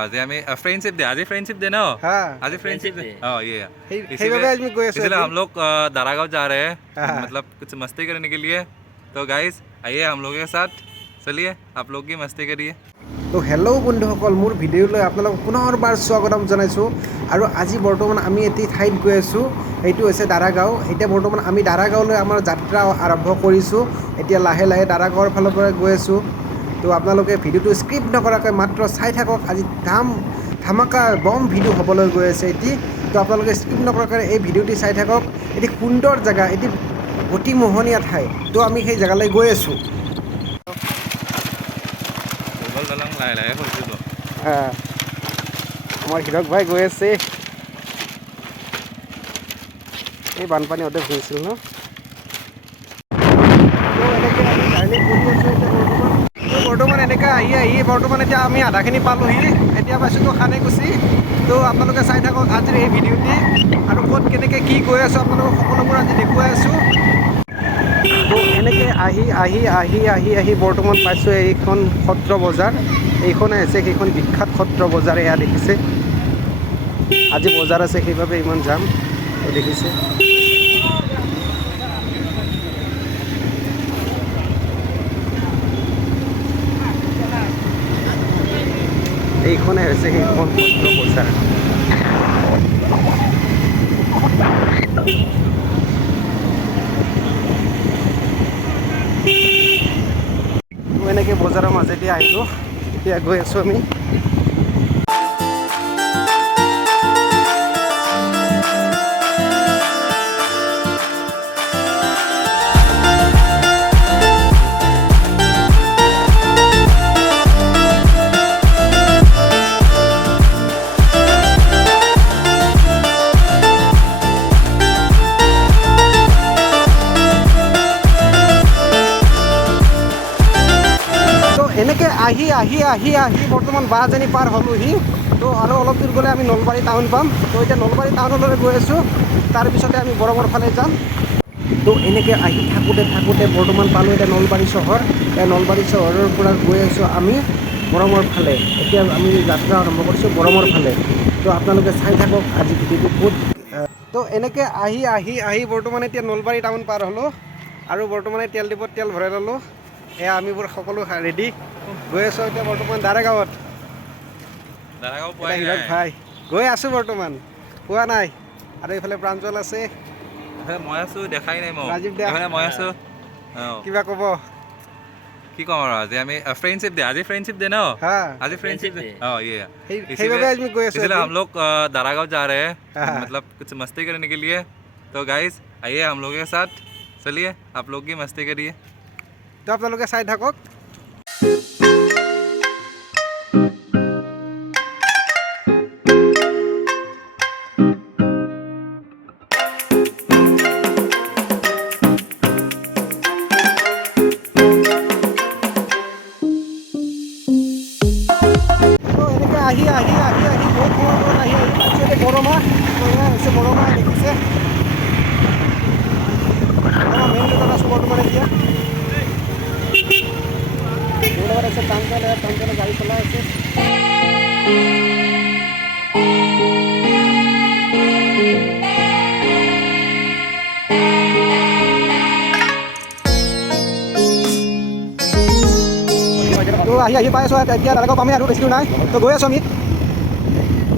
আজি আমি friendship day আজি फ्रेंडशिप डे ना आज फ्रेंडशिप डे ये इसलिए हम लोग दारागांव जा रहे हैं मतलब कुछ मस्ती करने के लिए। तो गाइस आइए हम लोगों के साथ चलिए आप लोग की मस्ती करिए। तो हेलो बंधुসকল মোৰ ভিডিঅ'লৈ আপোনালোকক পুনৰবাৰ স্বাগতম জনাইছোঁ আৰু আজি বৰ্তমান আমি এটি ঠাইত গৈ আছোঁ। এইটো হৈছে দাৰাগাঁও। এতিয়া বৰ্তমান আমি দাৰাগাঁৱলৈ আমাৰ যাত্ৰা আৰম্ভ কৰিছোঁ। এতিয়া লাহে লাহে দাৰাগাঁৱৰ ফালৰ পৰা গৈ আছোঁ। তো আপোনালোকে ভিডিঅ'টো স্কিপ নকৰাকৈ মাত্ৰ চাই থাকক। আজি ধামাকা বম ভিডিঅ' হ'বলৈ গৈ আছে এটি। তো আপোনালোকে স্কিপ নকৰাকৈ এই ভিডিঅ'টি চাই থাকক। এটি সুন্দৰ জেগা, এটি অতি মোহনীয়া ঠাই। তো আমি সেই জেগালৈ গৈ আছোঁ। আমাৰ হীৰক ভাই গৈ আছে। এই বানপানী অতে ভুগিছিল ন। বৰ্তমান এনেকৈ আহি বৰ্তমান এতিয়া আমি আধাখিনি পালোহি। এতিয়া পাইছোঁ খানেকুছি। তো আপোনালোকে চাই থাকক আজিৰ এই ভিডিঅ'টি আৰু ক'ত কেনেকৈ কি গৈ আছোঁ আপোনালোকক সকলোবোৰ আজি দেখুৱাই আছোঁ। তো এনেকৈ আহি বৰ্তমান পাইছোঁ এইখন সত্ৰ বজাৰ। এইখনে আছে সেইখন বিখ্যাত সত্ৰ বজাৰ। এয়া দেখিছে আজি বজাৰ আছে সেইবাবে ইমান যাম দেখিছে। এইখনে হৈছে সেইখন সত্ৰ বজাৰ। এনেকৈ বজাৰৰ মাজেদি আহিলোঁ। এতিয়া গৈ আছোঁ আমি। এনেকৈ আহি বৰ্তমান বাজনী পাৰ হ'লোহি। তো আৰু অলপ দূৰ গ'লে আমি নলবাৰী টাউন পাম। তো এতিয়া নলবাৰী টাউনলৈ গৈ আছোঁ। তাৰপিছতে আমি গড়মূৰ ফালে যাম। তো এনেকৈ আহি থাকোঁতে বৰ্তমান পালোঁ এতিয়া নলবাৰী চহৰ। এই নলবাৰী চহৰৰ পৰা গৈ আছোঁ আমি গড়মূৰ ফালে। এতিয়া আমি যাত্ৰা আৰম্ভ কৰিছোঁ গড়মূৰ ফালে। তো আপোনালোকে চাই থাকক আজি ভিডিঅ'টো ক'ত। তো এনেকৈ আহি বৰ্তমান এতিয়া নলবাৰী টাউন পাৰ হ'লোঁ আৰু বৰ্তমানে তেল ডিপত তেল ভৰাই ল'লোঁ। এয়া আমিবোৰ সকলো ৰেডি গৈ আছোঁ এতিয়া বৰ্তমান দাৰাগাঁৱত। হীৰক ভাই গৈ আছোঁ বৰ্তমান, পোৱা নাই। আৰু এইফালে প্ৰাঞ্জল আছে, মই আছোঁ, দেখাই নাই মই। ৰাজীৱ দা মই আছোঁ। কিবা ক'ব? কি ক'ম আৰু আজি আমি फ्रेंडशिप डे আজি फ्रेंडशिप डे ना आज फ्रेंडशिप डे ये সেইবাবে আমি গৈ আছোঁ। इसलिए हम लोग दारागांव जा रहे हैं मतलब कुछ मस्ती करने के लिए। तो गाइस आइए हम लोगों के साथ चलिए आप लोग की मस्ती करिए। তো আপোনালোকে চাই থাকক। আহি বহুত সময় আহি পাইছোঁ বৰমা। হৈছে বৰমা দেখিছে। মেইন ৰোডত আছোঁ বৰ্তমান এতিয়া। মোৰ লগত আছে প্ৰাঞ্জলে গাড়ী চলাই আছে। তো আহি পাই আছোঁ এতিয়া দাৰাগাঁও পামেই আৰু বেছি দূৰ নাই। তো গৈ আছোঁ আমি।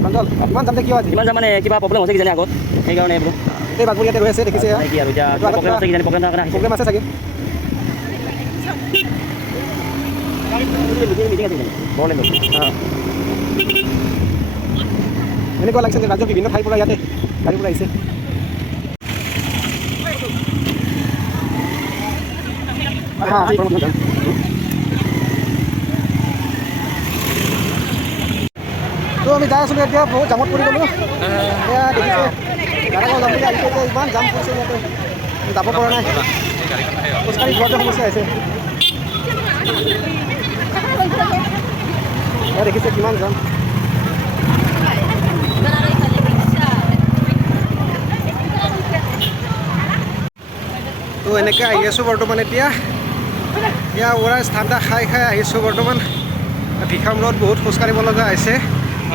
প্ৰাঞ্জল কিমান যাম কি হয়? কিমান যাম মানে কিবা প্ৰব্লেম হৈছে কিজানি আগত, সেইকাৰণে বোলো এই বাঘবোৰ ইয়াতে গৈ আছে দেখিছে। কি আৰু এতিয়া প্ৰব্লেম আছে কিজানি, প্ৰব্লেম আছে চাগে। মিটিং আছে কিজানি বৰলেণ্ডত। এনেকুৱা লাগিছে যে ৰাজ্যৰ বিভিন্ন ঠাইৰ পৰা ইয়াতে গাড়ীবোৰ আহিছে। তো আমি যাই আছিলোঁ এতিয়া বহুত জামত পৰি গ'লোঁ। এয়া দেখিছে দাৰাগাঁও যাম বুলি আহিছে যে ইমান জাম পৰিছে ইয়াতে, যাব পৰা নাই। খোজকাঢ়ি যোৱাতে সমস্যা হৈছে। এয়া দেখিছে কিমান যাম। তো এনেকৈ আহি আছোঁ বৰ্তমান এতিয়া ওৰাইছ ঠাণ্ডা খাই আহিছোঁ বৰ্তমান। ভিখামৰত বহুত খোজকাঢ়িব লগা হৈছে।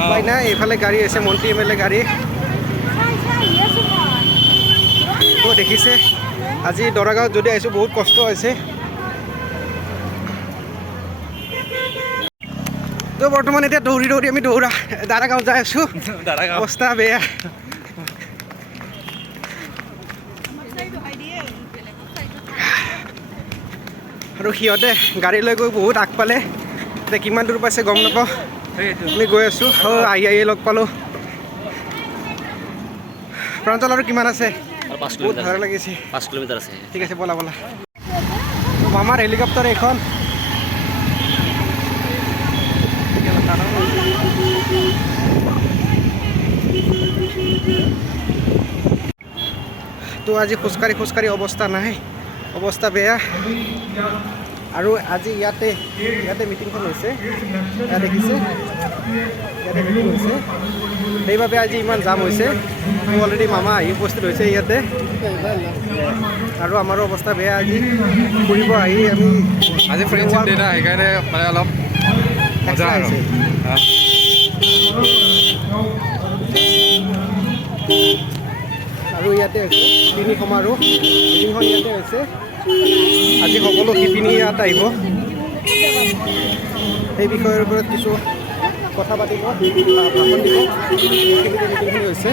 উপায় নাই, এইফালে গাড়ী আছে, মন্ত্ৰী MLA গাড়ী। তো দেখিছে আজি দৰাগাঁৱত যদি আহিছোঁ বহুত কষ্ট হৈছে। তো বৰ্তমান এতিয়া দৌৰি দৌৰি আমি দাৰাগাঁও যাই আছোঁ। অৱস্থা বেয়া। আৰু সিহঁতে গাড়ী লৈ গৈ বহুত আগ পালে। এতিয়া কিমান দূৰ পাইছে গম নাপাওঁ। আমি গৈ আছোঁ। আহি লগ পালোঁ। প্ৰাঞ্জল আৰু কিমান আছে? বহুত ভাল লাগিছে। 5 কিলোমিটাৰ আছে। ঠিক আছে, ব'লা ব'লা। মামাৰ হেলিকপ্টাৰ এখন। তো আজি খোজকাঢ়ি অৱস্থা নাই, অৱস্থা বেয়া। আৰু আজি ইয়াতে মিটিংখন হৈছে, দেখিছে ইয়াতে মিটিং হৈছে, সেইবাবে আজি ইমান জাম হৈছে। অলৰেডি মামা আহি উপস্থিত হৈছে ইয়াতে। আৰু আমাৰো অৱস্থা বেয়া। আজি ফুৰিব আহি আমি আজি ফ্ৰেণ্ডশ্বিপ ডে না, সেইকাৰণে মানে অলপ মজা আৰু আৰু ইয়াতে হৈছে শিপিনী সমাৰোহ। মিটিংখন ইয়াতে হৈছে। আজি সকলো শিপিনী ইয়াত আহিব, সেই বিষয়ৰ ওপৰত কিছু কথা পাতিব, ভাষণ দিব। মিটিংখিনি হৈছে।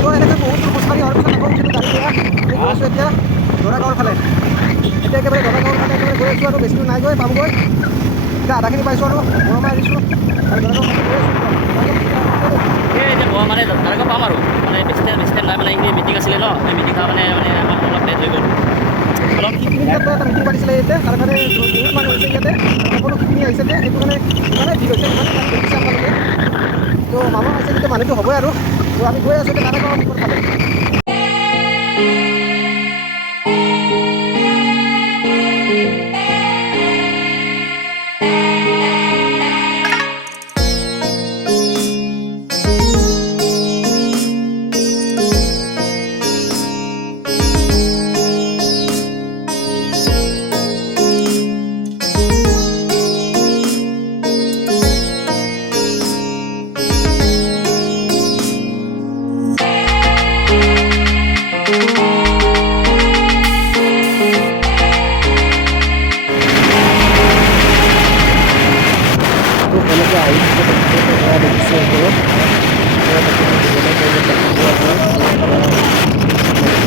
তো এনেকৈ বহুত দূৰ খোজকাঢ়ি অহাৰ পিছত আকৌ উঠিলোঁ গাড়ী পৰা। আমি গৈ আছোঁ এতিয়া দৰাগাঁৱৰ ফালে। এতিয়া একেবাৰে দৰাগাঁৱৰ ফালে একেবাৰে গৈ আছোঁ আৰু বেছি দূৰ নাই গৈ পামগৈ। এতিয়া আধাখিনি পাইছোঁ আৰু গৰমাই আহিছোঁ আৰু দৰাগাঁৱৰ ফালে গৈ আছোঁ। মানে দাৰাগাঁও পাম আৰু মানে বেছি টাইম নাই। মানে এইখিনি মিটিং আছিলে ন, সেই মিটিং মানে আমাৰ অলপ লেট হৈ গ'ল। অলপ শিপিনী ক্ষেত্ৰত এটা মিটিং পাতিছিলে ইয়াতে, তাৰ কাৰণে বহুত মানুহ হৈছে ইয়াতে। সকলো শিপিনী আহিছে যে, সেইটো কাৰণে ইমানেই ভিৰ হৈছে, ইমানেই তাত দেখিছে আপোনালোকে। তো মামা আছে যেতিয়া মানুহটো হ'বই আৰু। তো আমি গৈ আছোঁ এতিয়া দাৰাগাঁৱৰ মুখৰ ফালে।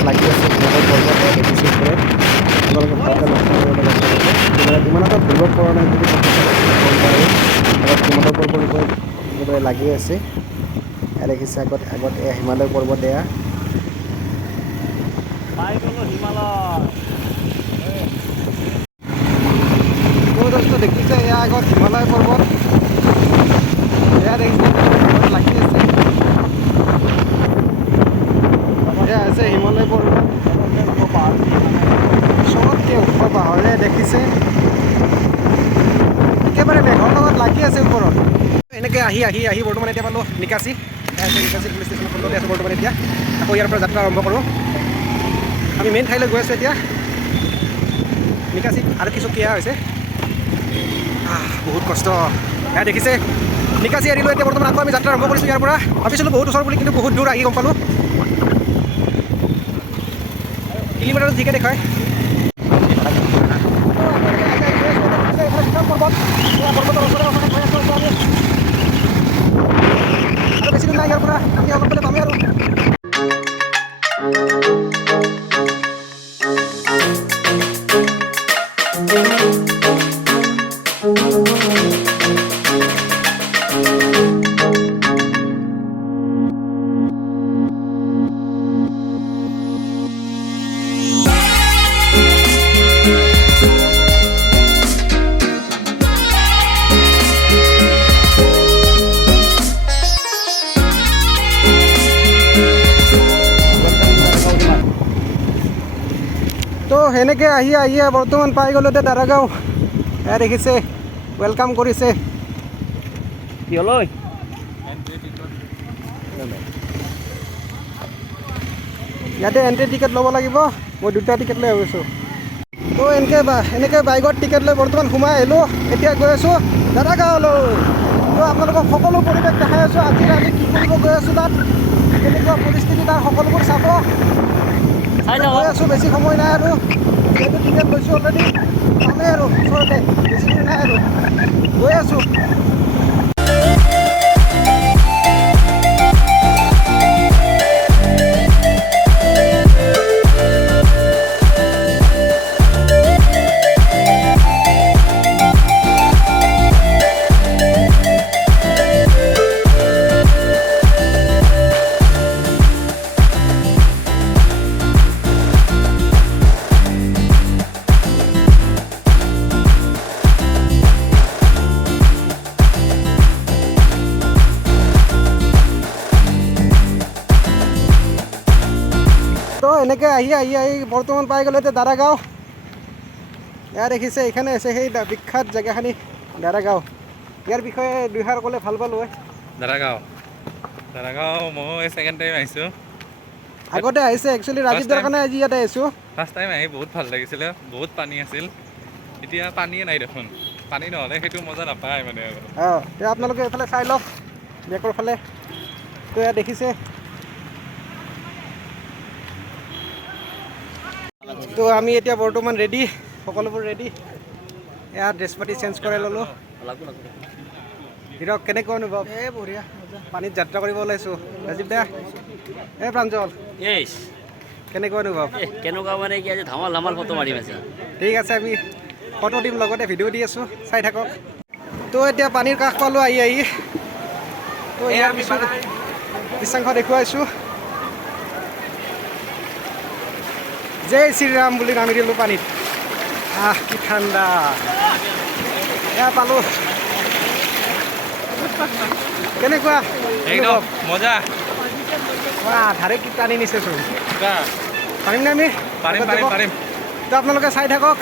লাগি আছে ইমান এটা ধৰিব পৰা নাই যদি হিমালয় পৰ্বত লাগি আছে। দেখিছে আগত হিমালয় পৰ্বত এয়া দেখিছে এয়া আগত হিমালয় পৰ্বত এয়া দেখিছে লাগি আছে। এয়া আছে হিমালয় পৰ্বত চবতকৈ ওখ পাহাৰে দেখিছে একেবাৰে মেঘৰ লগত লাগি আছে ওপৰত। এনেকৈ আহি বৰ্তমান এতিয়া পালোঁ নিকাচি পুলিচ ষ্টেচনৰ ফোনতে আছোঁ বৰ্তমান। এতিয়া আকৌ ইয়াৰ পৰা যাত্ৰা আৰম্ভ কৰোঁ। আমি মেইন ঠাইলৈ গৈ আছোঁ এতিয়া নিকাচি। আৰু কিছু ক্ৰিয়া হৈছে, বহুত কষ্ট। এয়া দেখিছে নিকাচি এৰিলোঁ। এতিয়া বৰ্তমান আকৌ আমি যাত্ৰা আৰম্ভ কৰিছোঁ ইয়াৰ পৰা। ভাবিছিলোঁ বহুত ওচৰ বুলি, কিন্তু বহুত দূৰ আহি গম পালোঁ। কিলোমিটাৰত যিকে দেখায় আৰু বেছি দূৰ নাই ইয়াৰ পৰা। আমি অলপ পেলাই পামেই আৰু। তো সেনেকৈ আহি বৰ্তমান পাই গ'লোঁ এতিয়া দাৰাগাঁও। এয়া দেখিছে ৱেলকাম কৰিছে। কিহলৈ ইয়াতে এণ্ট্ৰি টিকেট ল'ব লাগিব। মই 2টা টিকেট লৈ আহিছোঁ। তো এনেকৈ বাইকত টিকেট লৈ বৰ্তমান সোমাই আহিলোঁ। এতিয়া গৈ আছোঁ দাদাগাঁৱলৈ। তো আপোনালোকক সকলো পৰিৱেশ দেখাই আছোঁ। আজি আমি কি কৰিব গৈ আছোঁ, তাত কেনেকুৱা পৰিস্থিতি তাৰ সকলোবোৰ চাব গৈ আছোঁ। বেছি সময় নাই আৰু, যিহেতু টিকেট লৈছোঁ অলৰেডি, পামেই আৰু ওচৰতে, বেছি দূৰ নাই আৰু গৈ আছোঁ। তো এনেকৈ আহি বৰ্তমান পাই গ'লে এতিয়া দাদাগাঁও। এয়া দেখিছে, এইখানে আছে সেই বিখ্যাত জেগাখিনি দাদাগাঁও। ইয়াৰ বিষয়ে দুইষাৰ ক'লে ভাল পালোঁ হয়। দাদাগাঁও মই ছেকেণ্ড টাইম আহিছোঁ। আগতে আহিছে একচুৱেলি ৰাজীৱদাৰ কাৰণে আজি ইয়াতে আহিছোঁ। ফাৰ্ষ্ট টাইম আহি বহুত ভাল লাগিছিলে, বহুত পানী আছিল। এতিয়া পানীয়ে নাই দেখোন, পানী নহ'লে সেইটো মজা নাপায় মানে। এতিয়া আপোনালোকে এইফালে চাই লওক বেকৰ ফালে। তো এয়া দেখিছে, তো আমি এতিয়া বৰ্তমান ৰেডি, সকলোবোৰ ৰেডি। এয়া ড্ৰেছ পাতি চেঞ্জ কৰাই ল'লোঁ। হিৰক কেনেকুৱা অনুভৱ? বঢ়িয়া, পানীত যাত্ৰা কৰিব ওলাইছোঁ। ৰাজীৱ দা, প্ৰাঞ্জল কেনেকুৱা অনুভৱ? কেনেকুৱা মানে কি, আজি ধামাল ফটো মাৰিম আজি। ঠিক আছে, আমি ফটো দিম, লগতে ভিডিঅ' দি আছোঁ, চাই থাকক। তো এতিয়া পানীৰ কাষ পালোঁ আহি। তো ইয়াৰ পিছত দৃশ্যাংশ দেখুৱাইছোঁ। জয় শ্ৰীৰাম বুলি নামি দিলোঁ পানীত। কি ঠাণ্ডা, এয়া পালোঁ। কেনেকুৱা মজা? ধাৰে কি টানি নিছেচোন। পাৰিম নে আমি? পাৰিম। তো আপোনালোকে চাই থাকক।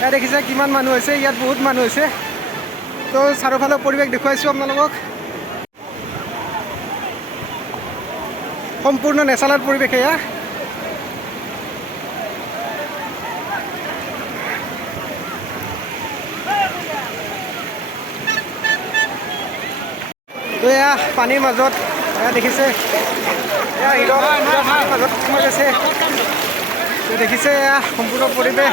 এয়া দেখিছে কিমান মানুহ হৈছে, ইয়াত বহুত মানুহ হৈছে। তো চাৰিওফালৰ পৰিৱেশ দেখুৱাইছোঁ আপোনালোকক। সম্পূৰ্ণ নেচাৰেল পৰিৱেশ এয়া। তো এয়া পানীৰ মাজত, এয়া দেখিছে, এয়া হিৰক পানীৰ মাজত সোমাই আছে। তো দেখিছে এয়া সম্পূৰ্ণ পৰিৱেশ।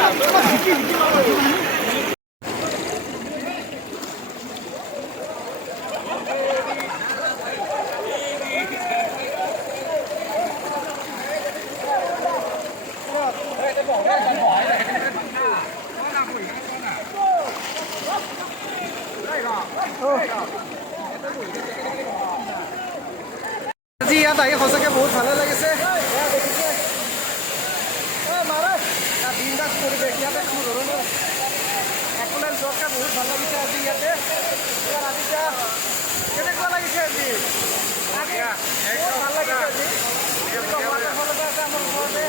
আজি ইয়াত আহি সঁচাকৈ বহুত ভালে লাগিছে। বিন্দাছ পৰিৱেশ ইয়াতে, কোনো ধৰণৰ একোলেন যোৱাতকৈ বহুত ভাল লাগিছে আজি ইয়াতে। ৰাতিপুৱা কেনেকুৱা লাগিছে আজি? ভাল লাগিছে আজি। ৱাটাৰফল এটা আছে আমাৰ ওচৰতে।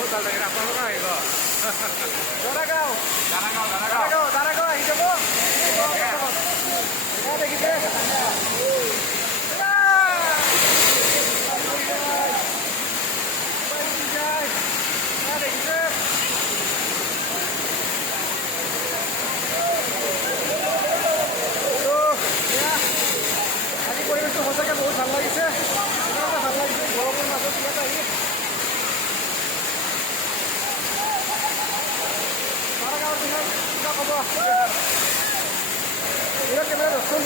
দাদাগাঁও আহি যাব। দেখিছে আজি পৰিৱেশটো সঁচাকৈ বহুত ভাল লাগিছে। ভাল লাগিছে গৰমৰ মাজত ইয়াত আহি। দাদাগাঁৱৰ দিনত কিবা ক'ব? কেমেৰা ধৰচোন,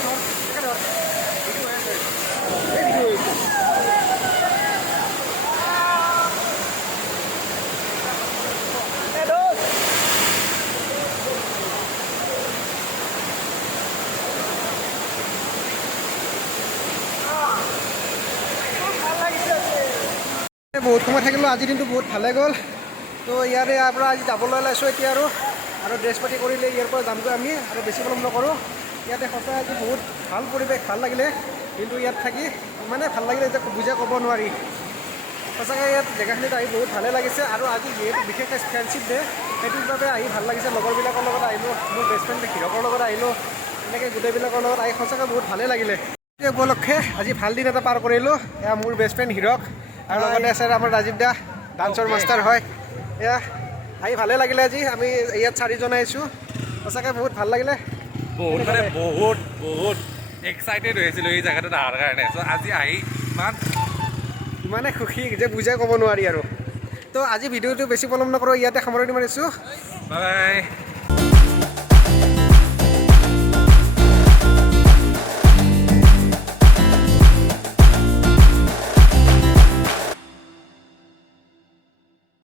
বহুত সময় থাকিলোঁ, আজিৰ দিনটো বহুত ভালে গ'ল। তো ইয়াৰ পৰা আজি যাবলৈ ওলাইছোঁ এতিয়া আৰু ড্ৰেছ পাতি কৰিলে ইয়াৰ পৰা যামগৈ আমি, আৰু বেছি পলম নকৰোঁ। ইয়াতে সঁচাই আজি বহুত ভাল পৰিৱেশ, ভাল লাগিলে। কিন্তু ইয়াত থাকি ইমানে ভাল লাগিলে যে বুজাই ক'ব নোৱাৰি। সঁচাকৈ ইয়াত জেগাখিনিত আহি বহুত ভালে লাগিছে। আৰু আজি যিহেতু বিশেষকৈ ফ্ৰেণ্ডশ্বিপ ডে, সেইটোৰ বাবে আহি ভাল লাগিছে। লগৰবিলাকৰ লগত আহিলোঁ, মোৰ বেষ্ট ফ্ৰেণ্ড হিৰকৰ লগত আহিলোঁ। এনেকৈ গোটেইবিলাকৰ লগত আহি সঁচাকৈ বহুত ভালে লাগিলে। এই উপলক্ষে আজি ভাল দিন এটা পাৰ কৰিলোঁ। এয়া মোৰ বেষ্ট ফ্ৰেণ্ড হিৰক, আৰু লগতে আছে আমাৰ ৰাজীৱ দা, ডান্সৰ মাষ্টাৰ হয়। এয়া আহি ভালে লাগিলে আজি আমি ইয়াত 4জন আহিছোঁ সঁচাকৈ বহুত ভাল লাগিলে বহুত মানে বহুত এক্সাইটেড হৈছিলোঁ এই জেগাটোত অহাৰ কাৰণে চ' আজি আহি ইমানে সুখী যে বুজাই ক'ব নোৱাৰি আৰু তো আজি ভিডিঅ'টো বেছি পলম নকৰোঁ ইয়াতে সামৰণি মাৰিছোঁ বাই